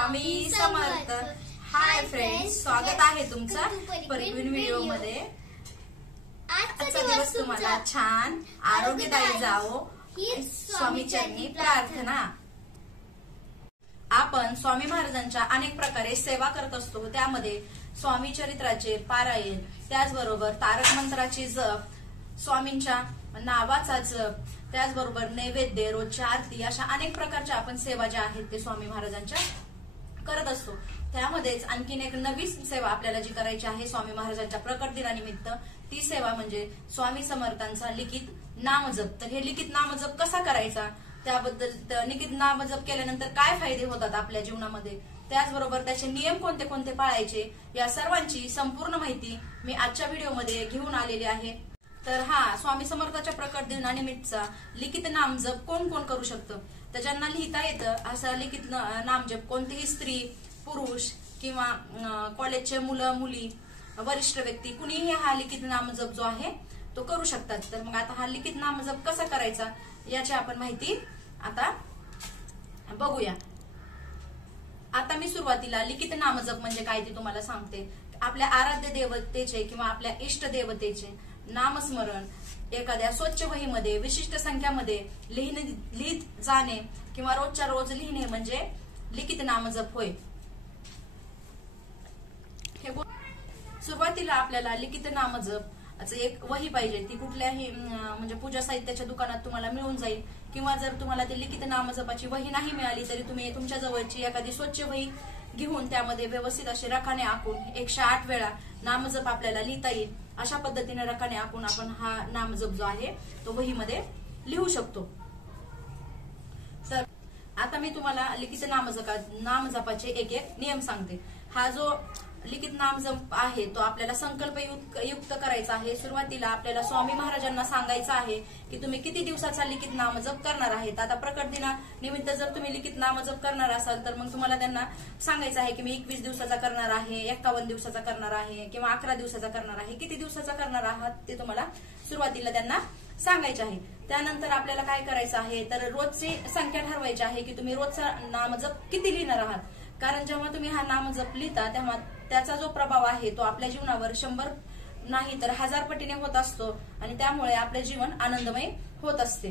Swami Samarth. Hi friends, स्वागत आहे तुमचं परवीन व्हिडिओ मध्ये। आजचा दिवस तुम्हाला छान आरोग्यदायी जावो ही स्वामी चरणी प्रार्थना। आपण स्वामी महाराजांच्या अनेक प्रकारे सेवा करत असतो, त्यामध्ये स्वामी चरित्राचे पारायण, त्याचबरोबर तारक मंत्राची जप, स्वामींच्या नावाचा जप, त्याचबरोबर नैवेद्य, रोजची आरती, अशा अनेक प्रकारच्या आपण सेवा ज्या आहेत ते स्वामी महाराजांच्या करत असतो। त्यामध्येच आणखीन एक नवी सेवा आपल्याला जी करायची आहे स्वामी महाराजांच्या प्रकट दिनानिमित्त, ती सेवा म्हणजे स्वामी समर्थांचा लिखित नामजप। तर हे लिखित नामजप कसा करायचा, त्याबद्दल लिखित नामजप केल्यानंतर काय फायदे होतात आपल्या जीवनामध्ये, त्याचबरोबर त्याचे नियम कोणते कोणते पाळायचे, या सर्वांची संपूर्ण माहिती मी आजच्या व्हिडिओमध्ये घेऊन आलेली आहे। तर हा स्वामी समर्थाच्या प्रकट दिनानिमित्तचा लिखित नामजप कोण कोण करू शकतं, तर ज्यांना लिहिता येतं असा लिखित नामजप कोणतीही स्त्री, पुरुष किंवा कॉलेजचे मुलं मुली, वरिष्ठ व्यक्ती, कुणीही हा लिखित नामजप जो आहे तो करू शकतात। तर मग आता हा लिखित नामजप कसा करायचा याची आपण माहिती आता बघूया। आता मी सुरुवातीला लिखित नामजप म्हणजे काय ते तुम्हाला सांगते। आपल्या आराध्य देवतेचे किंवा आपल्या इष्ट देवतेचे नामस्मरण एखाद्या स्वच्छ वहीमध्ये विशिष्ट संख्यामध्ये लिहित जाणे किंवा रोजच्या रोज लिहिणे म्हणजे लिखित नामजप होय। सुरुवातीला आपल्याला लिखित नामजप एक वही पाहिजे, ती कुठल्याही म्हणजे पूजा साहित्याच्या दुकानात तुम्हाला मिळून जाईल, किंवा जर तुम्हाला ती लिखित नामजपाची वही नाही मिळाली तरी तुम्ही तुमच्या जवळची एखादी स्वच्छ वही घेऊन त्यामध्ये व्यवस्थित असे रकाने आखून 108 वेळा नामजप आपल्याला लिहिता येईल। अशा पद्धतीने रकाने आखून आपण हा नामजप जो आहे तो वहीमध्ये लिहू शकतो। तर आता मी तुम्हाला लिखित नामजपाचे एक एक नियम सांगते। हा जो लिखित नामजप आहे तो आपल्याला संकल्प युक्त करायचा आहे। सुरुवातीला आपल्याला स्वामी महाराजांना सांगायचं आहे की तुम्ही किती दिवसाचा लिखित नामजप करणार आहेत। आता प्रकट दिनानिमित्त जर तुम्ही लिखित नामजप करणार असाल तर मग तुम्हाला त्यांना सांगायचं आहे की मी 21 दिवसाचा करणार आहे, 51 दिवसाचा करणार आहे किंवा 11 दिवसाचा करणार आहे। किती दिवसाचा करणार आहात ते तुम्हाला सुरुवातीला त्यांना सांगायचे आहे। त्यानंतर आपल्याला काय करायचं आहे तर रोजची संख्या ठरवायची आहे की तुम्ही रोजचा नामजप किती लिहिणार आहात, कारण जेव्हा तुम्ही हा नामजप लिहिता तेव्हा त्याचा जो प्रभाव आहे तो आपल्या जीवनावर 100 नाही तर 1000 पटीने होत असतो आणि त्यामुळे आपले जीवन आनंदमय होत असते।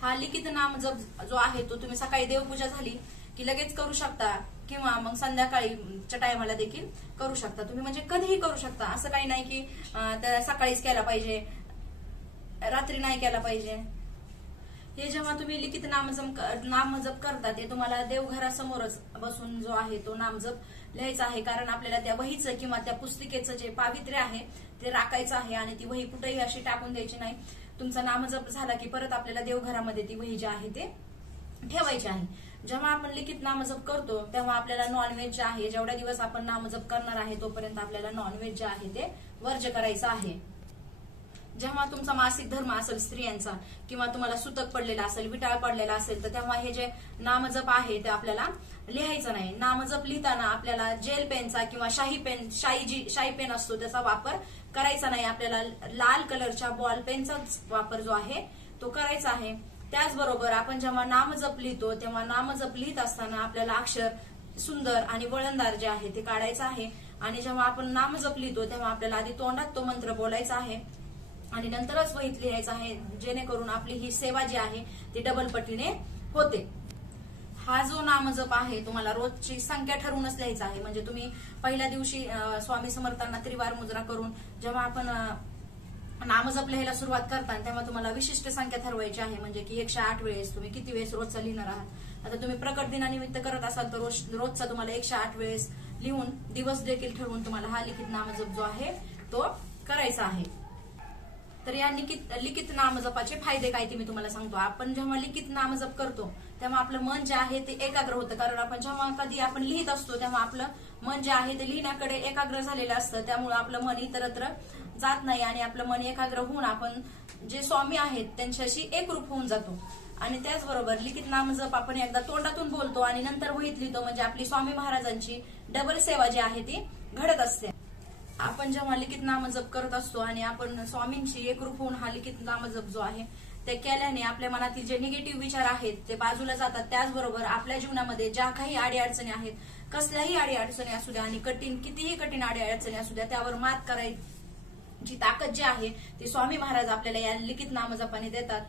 हा लिखित नामजप जो आहे तो तुम्ही सकाळी देवपूजा झाली की लगेच करू शकता किंवा मग संध्याकाळीच्या टायमाला देखील करू शकता तुम्ही, म्हणजे कधीही करू शकता। असं काही नाही की सकाळीच केला पाहिजे, रात्री नाही केला पाहिजे। हे जेव्हा तुम्ही लिखित नामजप करता ते तुम्हाला देवघरासमोरच बसून जो आहे तो नामजप लिहायचा आहे, कारण आपल्याला त्या वहीचं किंवा त्या पुस्तिकेचं जे पावित्र्य आहे ते राखायचं आहे आणि ती वही कुठेही अशी टाकून द्यायची नाही। तुमचा नामजप झाला की परत आपल्याला देवघरामध्ये ती वही जी आहे ते ठेवायची आहे। जेव्हा आपण लिखित नामजप करतो तेव्हा आपल्याला नॉनव्हेज जे आहे, जेवढ्या दिवस आपण नामजप करणार आहे तोपर्यंत आपल्याला नॉनव्हेज जे आहे ते वर्ज्य करायचं आहे। जेव्हा तुमचा मासिक धर्म असेल स्त्रियांचा किंवा तुम्हाला सुतक पडलेला असेल, विटाळ पडलेला असेल तर तेव्हा हे जे नामजप आहे ते आपल्याला लिहायचं नाही। नामजप लिहिताना आपल्याला जेल पेनचा किंवा शाई पेन असतो त्याचा वापर करायचा नाही। आपल्याला लाल कलरच्या बॉल पेनचा वापर जो आहे तो करायचा आहे। त्याचबरोबर आपण जेव्हा नामजप लिहितो तेव्हा नामजप लिहित असताना आपल्याला अक्षर सुंदर आणि वळणदार जे आहे ते काढायचं आहे आणि जेव्हा आपण नामजप लिहितो तेव्हा आपल्याला आधी तोंडात तो मंत्र बोलायचा आहे आणि नंतरच वहीत लिहायचं आहे, जेणेकरून आपली ही सेवा जी आहे ती डबल पटीने होते। हा जो नामजप आहे तुम्हाला रोजची संख्या ठरवूनच लिहायचा आहे, म्हणजे तुम्ही पहिल्या दिवशी स्वामी समर्थांना त्रिवार मुद्रा करून जेव्हा आपण नामजप लिहायला सुरुवात करता तेव्हा तुम्हाला विशिष्ट संख्या ठरवायची आहे, म्हणजे की 108 वेळेस तुम्ही किती वेळेस रोजचा लिहिणार आहात। आता तुम्ही प्रकट दिनानिमित्त करत असाल तर रोजचा तुम्हाला 108 वेळेस लिहून दिवस देखील ठरवून तुम्हाला हा लिखित नामजप जो आहे तो करायचा आहे। तर या लिखित नामजपाचे फायदे काय ते मी तुम्हाला सांगतो। आपण जेव्हा लिखित नामजप करतो तेव्हा आपलं मन जे आहे ते एकाग्र होतं, कारण आपण जेव्हा कधी आपण लिहित असतो तेव्हा आपलं मन जे आहे ते लिहिण्याकडे एकाग्र झालेलं असतं, त्यामुळे आपलं मन इतरत्र जात नाही आणि आपलं मन एकाग्र होऊन आपण जे स्वामी आहेत त्यांच्याशी एकरूप होऊन जातो। आणि त्याचबरोबर लिखित नामजप आपण एकदा तोंडातून बोलतो आणि नंतर वहीत लिहितो, म्हणजे आपली स्वामी महाराजांची डबल सेवा जी आहे ती घडत असते। आपण जेव्हा लिखित नामजप करत असतो आणि आपण स्वामींशी एकरूप होऊन हा लिखित नामजप जो आहे ते केल्याने आपल्या मनातील जे निगेटिव्ह विचार आहेत ते बाजूला जातात. त्याचबरोबर आपल्या जीवनामध्ये ज्या काही अडीअडचणी आहेत, कसल्याही अडीअडचणी असू द्या आणि कितीही कठीण अडीअडचणी असू द्या, त्यावर मात करायची ताकद जी आहे ती स्वामी महाराज आपल्याला या लिखित नामजपाने देतात.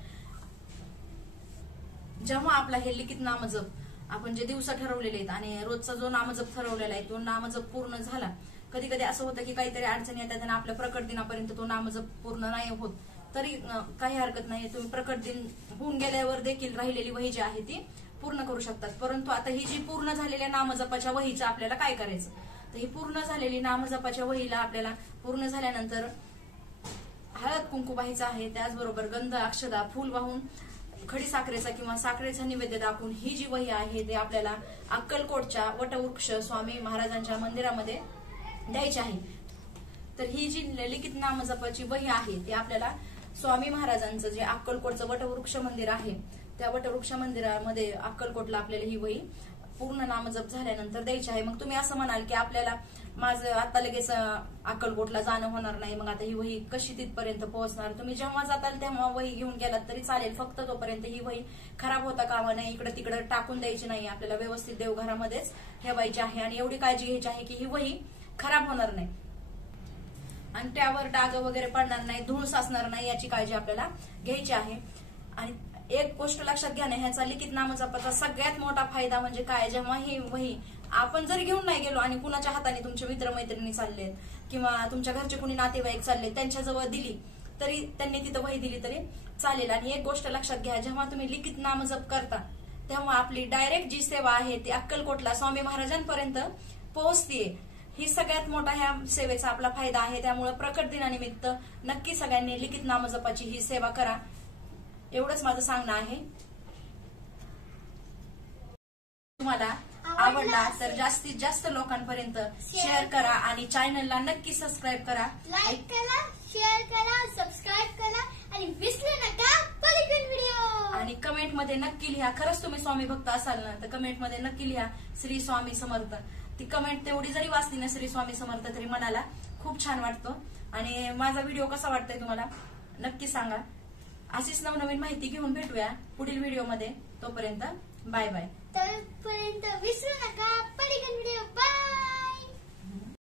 जेव्हा आपला हे लिखित नामजप आपण जे दिवस ठरवलेले आहेत आणि रोजचा जो नामजप ठरवलेला आहे तो नामजप पूर्ण झाला, कधी कधी असं होतं की काहीतरी अडचणी येतात आणि आपल्या प्रकट दिनापर्यंत तो नामजप पूर्ण नाही होत, तरी काही हरकत नाही. तुम्ही प्रकट दिन होऊन गेल्यावर देखील राहिलेली वही जी आहे ती पूर्ण करू शकतात. परंतु आता ही जी पूर्ण झालेल्या नामजपाच्या वहीचं आपल्याला काय करायचं, तर ही पूर्ण झालेली नामजपाच्या वहीला आपल्याला पूर्ण झाल्यानंतर हळद कुंकू व्हायचं आहे. त्याचबरोबर गंध, अक्षदा, फूल वाहून खडीसाखरेचा किंवा साखरेचा निवेद्य दाखवून ही जी वही आहे ते आपल्याला अक्कलकोटच्या वटवृक्ष स्वामी महाराजांच्या मंदिरामध्ये द्यायची आहे. तर ही जी लिखित नामजपाची वही आहे ती आपल्याला स्वामी महाराजांचं जे अक्कलकोटचं वटवृक्ष मंदिर आहे त्या वटवृक्ष मंदिरामध्ये अक्कलकोटला आपल्याला ही वही पूर्ण नामजप झाल्यानंतर द्यायची आहे. मग तुम्ही असं म्हणाल की आपल्याला माझं आता लगेच अक्कलकोटला जाणं होणार नाही, मग आता ही वही कशी तिथपर्यंत पोहोचणार. तुम्ही जेव्हा जाताल तेव्हा वही घेऊन गेलात तरी चालेल, फक्त तोपर्यंत ही वही खराब होता कामा नाही, इकडे तिकडे टाकून द्यायची नाही. आपल्याला व्यवस्थित देवघरामध्येच ठेवायची आहे आणि एवढी काळजी घ्यायची आहे की ही वही खराब होणार नाही आणि त्यावर डाग वगैरे पडणार नाही, धूळ साचणार नाही, याची काळजी आपल्याला घ्यायची आहे. आणि एक गोष्ट लक्षात घ्या ना, ह्याचा लिखित नामजपाचा सगळ्यात मोठा फायदा म्हणजे काय, जेव्हा ही वही आपण जर घेऊन नाही गेलो आणि कुणाच्या हाताने तुमचे मित्रमैत्रिणी चाललेत किंवा तुमच्या घरचे कुणी नातेवाईक चालले त्यांच्याजवळ दिली तरी त्यांनी तिथं वही दिली तरी चालेल. आणि एक गोष्ट लक्षात घ्या, जेव्हा तुम्ही लिखित नामजप करता तेव्हा आपली डायरेक्ट जी सेवा आहे ती अक्कलकोटला स्वामी महाराजांपर्यंत पोहोचतीये. ही सगळ्यात मोठा ह्या सेवेचा आपला फायदा आहे. त्यामुळे प्रकट दिनानिमित्त नक्की सगळ्यांनी लिखित नामजपाची ही सेवा करा, एवढंच माझं सांगणं आहे. तुम्हाला आवडला तर जास्तीत जास्त लोकांपर्यंत शेअर करा आणि चॅनलला नक्की सबस्क्राईब करा, लाईक करा, शेअर करा, सबस्क्राईब करा आणि विसरू नका पलीकडील व्हिडिओ. आणि कमेंट मध्ये नक्की लिहा, खरंच तुम्ही स्वामी भक्त असाल ना तर कमेंट मध्ये नक्की लिहा श्री स्वामी समर्थ. ती कमेंट तेवढी जरी वाचली ना श्री स्वामी समर्थ तरी मनाला खूप छान वाटतो. आणि माझा व्हिडिओ कसा वाटतोय तुम्हाला नक्की सांगा. अशीच नवनवीन माहिती घेऊन भेटूया पुढील व्हिडिओमध्ये. तोपर्यंत बाय बाय. तोपर्यंत विसरू नका पलीकडील व्हिडिओ. बाय.